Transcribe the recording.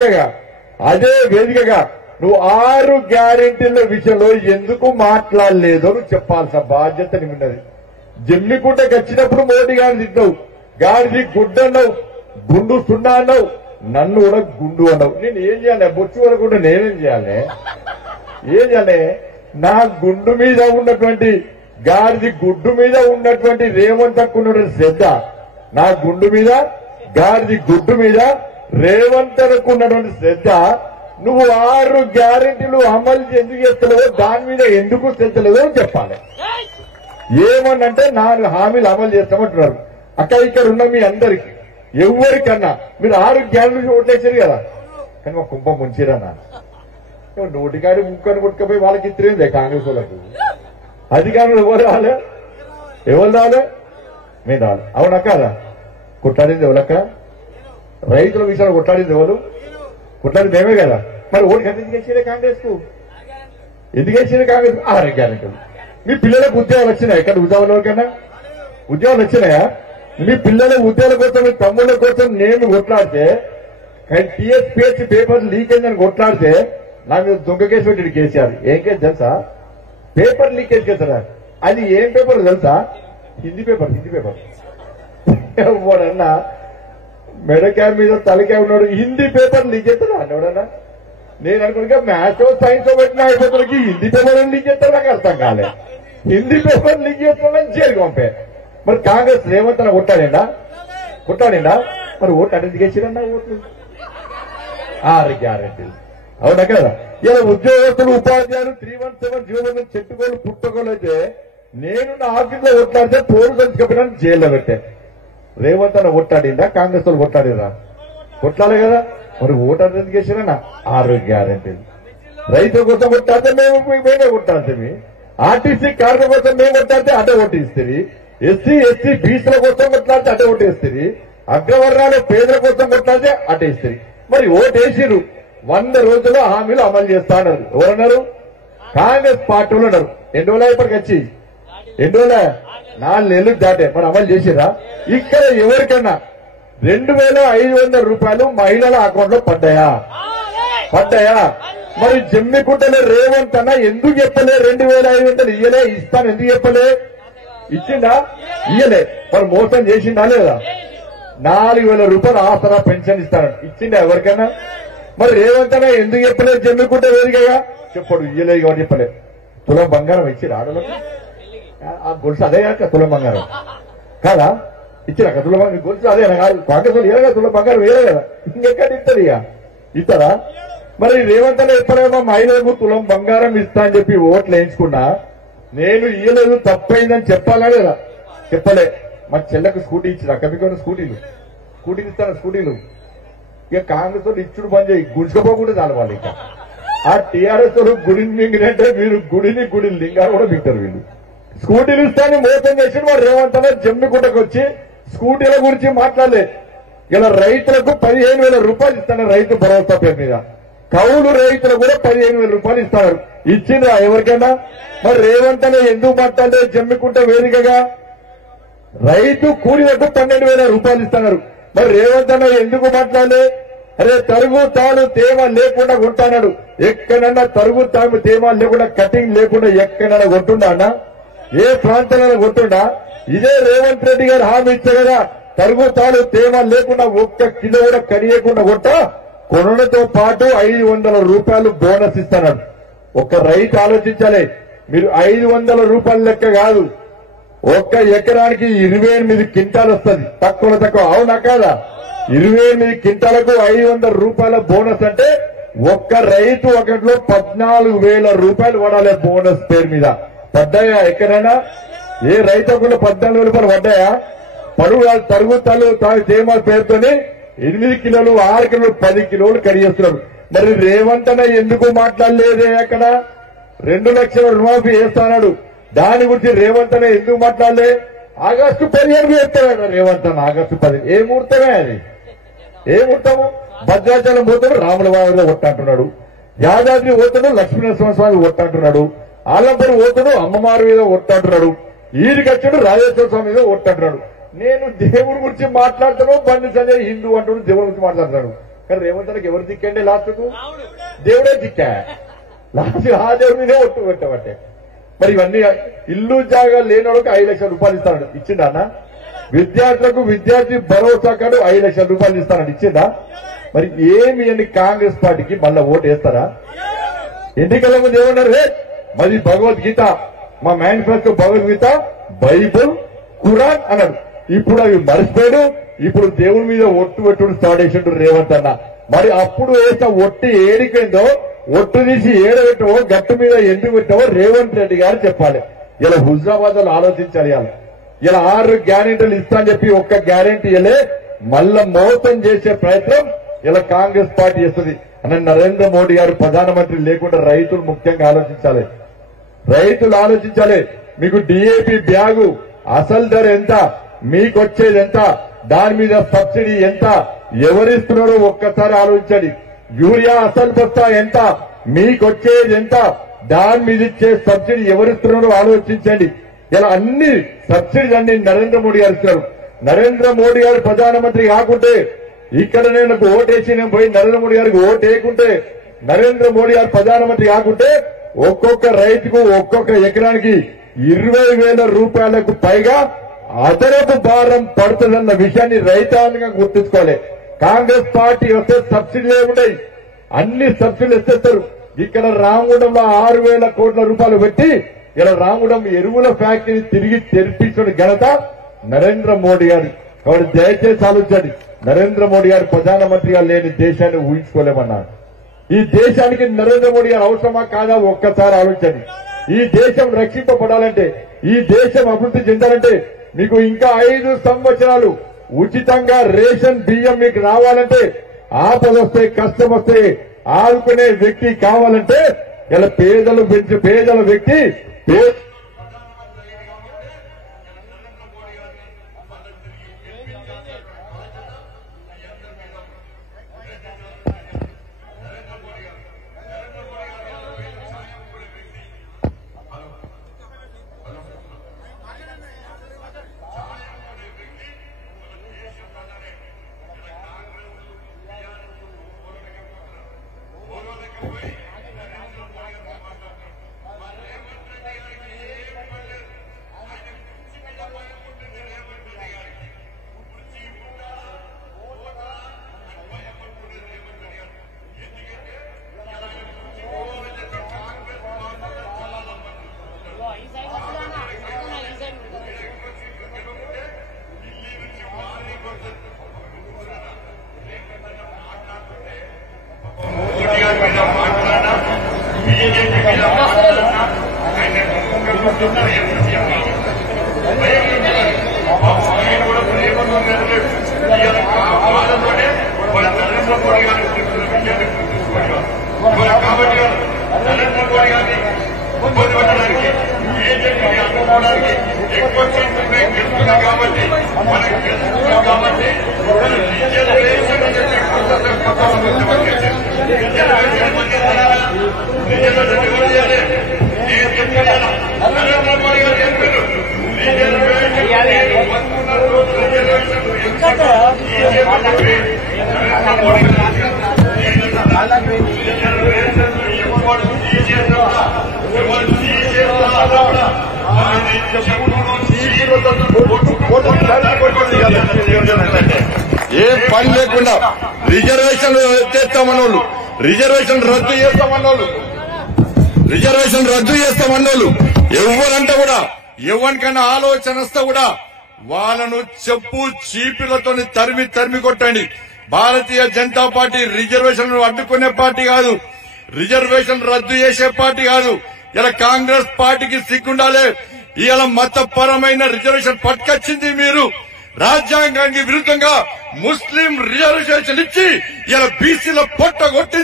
అదే వేదికగా నువ్వు 6 గ్యారెంటీల విషయంలో ఎందుకు మాట్లాడలేదో నువ్వు చెప్పాల్సిన బాధ్యత నీ ఉన్నది. జమ్మికుంటకు వచ్చినప్పుడు మోడీ గారిని తిట్టావు, గాడిది గుడ్డు అన్నావు, గుండు సున్నా అన్నావు, నన్ను కూడా గుండు అన్నావు. నేను ఏం చేయాలి? బొచ్చు వరకుండా నేనేం చేయాలి? ఏం చేయాలి? నా గుండు మీద ఉన్నటువంటి గాడిది గుడ్డు మీద ఉన్నటువంటి రేవంత్ ఉన్నటువంటి శ్రద్ధ, నా గుండు మీద గాడిది గుడ్డు మీద రేవంత్ ఉన్నటువంటి శ్రద్ధ, నువ్వు 6 గ్యారెంటీలు అమలు ఎందుకు చేస్తలేవో దాని మీద ఎందుకు శ్రద్ధ లేదో చెప్పాలి. ఏమన్నంటే 4 హామీలు అమలు చేస్తామంటున్నారు. అక్కడ ఇక్కడ ఉన్న మీ అందరికి ఎవరికన్నా మీరు 6 గ్యారెంటీలు ఓట్లేసారు కదా, కానీ మా కుంభం ముంచిరన్నా నోటికాడి ముక్కను కొట్టుకపోయి వాళ్ళకి ఇద్దరేందే కాంగ్రెస్ వాళ్ళకు అధికారులు ఎవరు రాలే, ఎవరు రాలే, మేము రాలే. అవునా కాదా? కొట్లాడింది ఎవరక్క? రైతుల విషయాలు కొట్లాడింది ఎవరు? కొట్లాడింది మేమే కదా. మరి ఓటు ఎందుకు వేసారే కాంగ్రెస్ కు? ఎందుకు వేసారే కాంగ్రెస్? 6 గ్యారెంటీలు. మీ పిల్లలకు ఉద్యోగాలు వచ్చినాయా? ఇక్కడ ఉద్యోగాల కన్నా ఉద్యోగాలు వచ్చినాయా? మీ పిల్లల ఉద్యోగాల కోసం, మీ తమ్ముళ్ళ కోసం నేను కొట్లాడితే, టీఎస్పీఎస్సీ పేపర్ లీక్ అయిందని కొట్లాడితే నా మీద దొంగ కేసు పెట్టాడు కేసీఆర్. ఏం కేసు తెలుసా? Paper leakage Keesara. అది ఏం పేపర్ తెలుసా? హిందీ పేపర్. హిందీ పేపర్ ఎవడన్నా మెడకాయ మీద తలకాయ ఉన్నాడు, హిందీ పేపర్ లీక్ చేస్తాడు ఎవడన్నా? నేను అనుకున్నా మ్యాథ్స్ సైన్స్ పెట్టిన అయిపోతానికి హిందీ పేపర్ లీక్ చేస్తాడు, నాకు అర్థం కాలే. హిందీ పేపర్ లీక్ చేస్తాడని జైలుకి పంపే. మరి కాంగ్రెస్ రేవంత్ కొట్టాడిండా? మరి ఓటు అటెండ్ చేసిరన్నా? ఓట్లు 6 గ్యారెంటీలు. అవునా కదా? ఇలా ఉద్యోగస్తులు, ఉపాధ్యాయులు 317 జీవన చెట్టుకోలు పుట్టకోలు అయితే నేను నా ఆఫీసులో కొట్లాడితే పోలీసు చెప్పడానికి జైల్లో పెట్టే. రేవంత్ అన్న కొట్లాడిందా? కాంగ్రెస్ వాళ్ళు కొట్లాడిరా? కొట్లాడే కదా. మరి ఓటు అటెండ్ చేసిరన్నా? 6 గ్యారెంటీలు. రైతుల కోసం కొట్లాడితే మేమే కొట్లాడితే, ఆర్టీసీ కార్మికుల కోసం మేము కొట్లాడితే అడ్డ ఓటేస్తుంది, ఎస్సీ ఎస్టీ బీసీల కోసం కొట్లాడితే అడ్డ ఓటేస్తుంది, అగ్రవర్ణాల పేదల కోసం కొట్లాడితే అడ్డేస్తుంది. మరి ఓటేసిరు 100 రోజుల్లో హామీలు అమలు చేస్తా అన్నారు. ఎవరన్నారు? కాంగ్రెస్ పార్టీలు ఉన్నారు. ఎన్ని రోజులు ఇప్పటికి వచ్చి? ఎన్ని రోజుల? 4 నెలలు దాటే. మరి అమలు చేసిరా? ఇక్కడ ఎవరికన్నా 2500 రూపాయలు మహిళల అకౌంట్ లో పడ్డాయా? మరి జమ్మికుంటలో రేవంత్ అన్న ఎందుకు చెప్పలే? 2500 ఇయ్యలే, ఇస్తాను ఎందుకు చెప్పలే? ఇచ్చిందా? ఇయ్యలే. మరి మోసం చేసిందా లేదా? 4000 రూపాయలు ఆసరా పెన్షన్ ఇస్తాను, ఇచ్చిందా ఎవరికైనా? మరి రేవంత్ అన్న ఎందుకు చెప్పలేదు? జమ్మికుంట వేదికగా చెప్పాడు, ఇయ్యలేదు కాబట్టి చెప్పలేదు. తులం బంగారం ఇచ్చి ఆడలకు ఆ గొలుసు అదే కాక తులం బంగారం కాదా? ఇచ్చినాక తులం గొలుసు అదే కాంగ్రెస్ వాళ్ళు ఇయ్యగా తులం బంగారం వేరే కదా, ఇంకెక్కడ ఇస్తారు? ఇక ఇస్తారా? మరి రేవంత్ అన్న ఎప్పుడేమో మహిళలకు తులం బంగారం ఇస్తా అని చెప్పి ఓట్లు వేయించుకున్నా, నేను ఇయ్యలేదు తప్పైందని చెప్పాలా లేదా? చెప్పలే. మా చెల్లెకు స్కూటీ ఇచ్చిన అక్క, మీకు స్కూటీలు ఇస్తాను. స్కూటీలు ఇక కాంగ్రెస్ వాళ్ళు ఇచ్చుడు బంద్ చేయి, గుంజుకపోకుండా చాలు వాళ్ళు. ఇంకా ఆ టీఆర్ఎస్ వాళ్ళు గుడిని మింగినంటే మీరు గుడి లింగాలు కూడా మింటారు. వీళ్ళు స్కూటీలు ఇస్తాను మోసం చేసి వాడు రేవంత్ అన్న జమ్మికుంటకు వచ్చి స్కూటీల గురించి మాట్లాడలే. ఇలా రైతులకు 15,000 రూపాయలు ఇస్తాను రైతు భరోసా పేరు మీద. కౌలు రైతులకు కూడా 15,000 రూపాయలు ఇస్తున్నారు. ఇచ్చిందా ఎవరికైనా? మరి రేవంత్ అన్న ఎందుకు మాట్లాడలే? జమ్మికుంట వేదికగా రైతు కూలీలకు 12,000 రూపాయలు ఇస్తున్నారు. మరి రేవంత్ అన్న ఎందుకు మాట్లాడలే? అరే తరుగు తాను తేమ లేకుండా కొంటున్నాడు. ఎక్కడన్నా తరుగు తాము తేమ లేకుండా కటింగ్ లేకుండా ఎక్కడన్నా కొంటుండా అన్న? ఏ ప్రాంతంలో కొంటుండా? ఇదే రేవంత్ రెడ్డి గారు హామీ ఇచ్చారు కదా, తరుగు తాను తేమ లేకుండా 1 కిలో కూడా కడియకుండా కొనడంతో పాటు 500 రూపాయలు బోనస్ ఇస్తున్నాడు. ఒక రైతు ఆలోచించాలి, మీరు 500 రూపాయల లెక్క కాదు, 1 ఎకరానికి 28 క్వింటాలు వస్తుంది. తక్కువ అవునా కాదా? 28 క్వింటాలకు 500 రూపాయల బోనస్ అంటే ఒక్క రైతు ఒకటిలో 14,000 రూపాయలు పడాలి బోనస్ పేరు మీద. పడ్డాయా ఎక్కడైనా? ఏ రైతు ఒకళ్ళు 14,000 రూపాయలు పడ్డాయా? పడుగు తరుగుతాలు తేమ పేరుతోని 8 కిలోలు 6 కిలోలు 10 కిలోలు కడిగేస్తున్నారు. మరి రేవంత్ అన్న ఎందుకు మాట్లాడలేదే? అక్కడ 2 లక్షల రుణమాఫీ వేస్తాడు, దాని గురించి రేవంత్ అన్న ఎందుకు మాట్లాడలే? ఆగస్టు 15 వేస్తాడు రేవంత్ అన్న. ఆగస్టు 10 ఏ ముహూర్తమే అది? ఏ ముహూర్తము? భద్రాచలం పోతాడు రాముల వారిలో కొట్టంటున్నాడు, యాదాద్రి పోతాడు లక్ష్మీనరసింహస్వామి కొట్టంటున్నాడు, ఆలంపరి పోతాడు అమ్మవారి మీద కొట్టంటున్నాడు, ఈడికొచ్చాడు రాజేశ్వర స్వామి మీద కొట్టంటున్నాడు. నేను దేవుడి గురించి మాట్లాడతాను, బండి సంజయ్ హిందూ అంటున్నాడు, దేవుడి గురించి మాట్లాడతాడు. కానీ రేవంత్ రెడ్డికి ఎవరు దిక్కండి లాస్ట్కు? దేవుడే దిక్కా. లాస్ట్ ఆ దేవుడి మీదే ఒట్టు పెట్టబట్టే. మరి ఇవన్నీ ఇల్లు జాగా లేనివాళ్ళకి 5 లక్షల రూపాయలు ఇస్తాడు. ఇచ్చిండా అన్న? విద్యార్థులకు విద్యార్థి భరోసా కార్డు 5 లక్షల రూపాయలు ఇస్తానని ఇచ్చిందా? మరి ఏమి అని కాంగ్రెస్ పార్టీకి మళ్ళా ఓటు వేస్తారా? ఎన్నికల ముందు ఏమన్నారు? మాది భగవద్గీత, మా మేనిఫెస్టో భగవద్గీత, బైబుల్, ఖురాన్ అన్నాడు. ఇప్పుడు అవి మర్చిపోయాడు. ఇప్పుడు దేవుడి మీద ఒట్టు పెట్టుడు స్టార్ట్ చేసిండు రేవంత్ అన్న. మరి అప్పుడు వేసిన ఒట్టి ఏడిపోయిందో, ఒట్టు తీసి ఏడబెట్టవో, గట్టు మీద ఎందుకు పెట్టవో రేవంత్ రెడ్డి గారు చెప్పాలి. ఇలా హుజరాబాద్ లో ఆలోచించాలి. ఇలా 6 గ్యారెంటీలు ఇస్తా అని చెప్పి ఒక్క గ్యారెంటీ ఇలే మళ్ళా మోసం చేసే ప్రయత్నం ఇలా కాంగ్రెస్ పార్టీ చేస్తుంది. అన్న నరేంద్ర మోడీ గారు ప్రధానమంత్రి లేకుండా రైతులు ముఖ్యంగా ఆలోచించాలి. రైతులు ఆలోచించాలి. మీకు డిఏపి బ్యాగు అసలు ధర ఎంత, మీకొచ్చేది ఎంత, దాని మీద సబ్సిడీ ఎంత, ఎవరిస్తున్నారో ఒక్కసారి ఆలోచించండి. యూరియా అసలు బస్తా ఎంత, మీకొచ్చేది ఎంత, దాని మీద ఇచ్చే సబ్సిడీ ఎవరిస్తున్నారో ఆలోచించండి. ఇలా అన్ని సబ్సిడీస్ అన్ని నరేంద్ర మోడీ గారు ఇస్తున్నారు. నరేంద్ర మోడీ గారు ప్రధానమంత్రి కాకుంటే, ఇక్కడ నేను ఓటేసి నేను పోయి నరేంద్ర మోడీ గారికి ఓటు వేయకుంటే, నరేంద్ర మోడీ గారు ప్రధానమంత్రి కాకుంటే ఒక్కొక్క రైతుకు ఒక్కొక్క ఎకరానికి 20,000 రూపాయలకు పైగా అదనపు భారం పడుతుందన్న విషయాన్ని రైతాంగంగా గుర్తుంచుకోవాలి. కాంగ్రెస్ పార్టీ వస్తే సబ్సిడీలు ఏముంటాయి? అన్ని సబ్సిడీలు ఇస్తారు. ఇక్కడ రామగుండంలో 6,000 కోట్ల రూపాయలు పెట్టి ఇలా రామగుండం ఎరువుల ఫ్యాక్టరీ తిరిగి తెరిపించిన ఘనత నరేంద్ర మోడీ గారు. కాబట్టి దయచేసి ఆలోచించండి. నరేంద్ర మోడీ గారు ప్రధానమంత్రిగా లేని దేశాన్ని ఊహించుకోలేమన్నారు. ఈ దేశానికి నరేంద్ర మోడీ గారు అవసరమా కాదా ఒక్కసారి ఆలోచించండి. ఈ దేశం రక్షింపబడాలంటే, ఈ దేశం అభివృద్ధి చెందాలంటే మీకు ఇంకా 5 సంవత్సరాలు ఉచితంగా రేషన్ బియ్యం మీకు రావాలంటే, ఆపద వస్తే కష్టం వస్తే ఆదుకునే వ్యక్తి కావాలంటే ఇలా పేదల వ్యక్తి ఏ పని లేకుండా రిజర్వేషన్ చేస్తామన్నోళ్ళు, రిజర్వేషన్ రద్దు చేస్తామన్నోళ్ళు ఎవరంటే కూడా ఎవరికైనా ఆలోచన వస్తే కూడా వాళ్ళను చెప్పు చీపిలతో తరిమి కొట్టండి. భారతీయ జనతా పార్టీ రిజర్వేషన్ అడ్డుకునే పార్టీ కాదు, రిజర్వేషన్ రద్దు చేసే పార్టీ కాదు. ఇలా కాంగ్రెస్ పార్టీకి సిగ్గుండాలి. ఇలా మతపరమైన రిజర్వేషన్ పట్టుకొచ్చింది మీరు. రాజ్యాంగానికి విరుద్ధంగా ముస్లిం రిజర్వేషన్ ఇచ్చి ఇలా బీసీల పొట్ట కొట్టింది.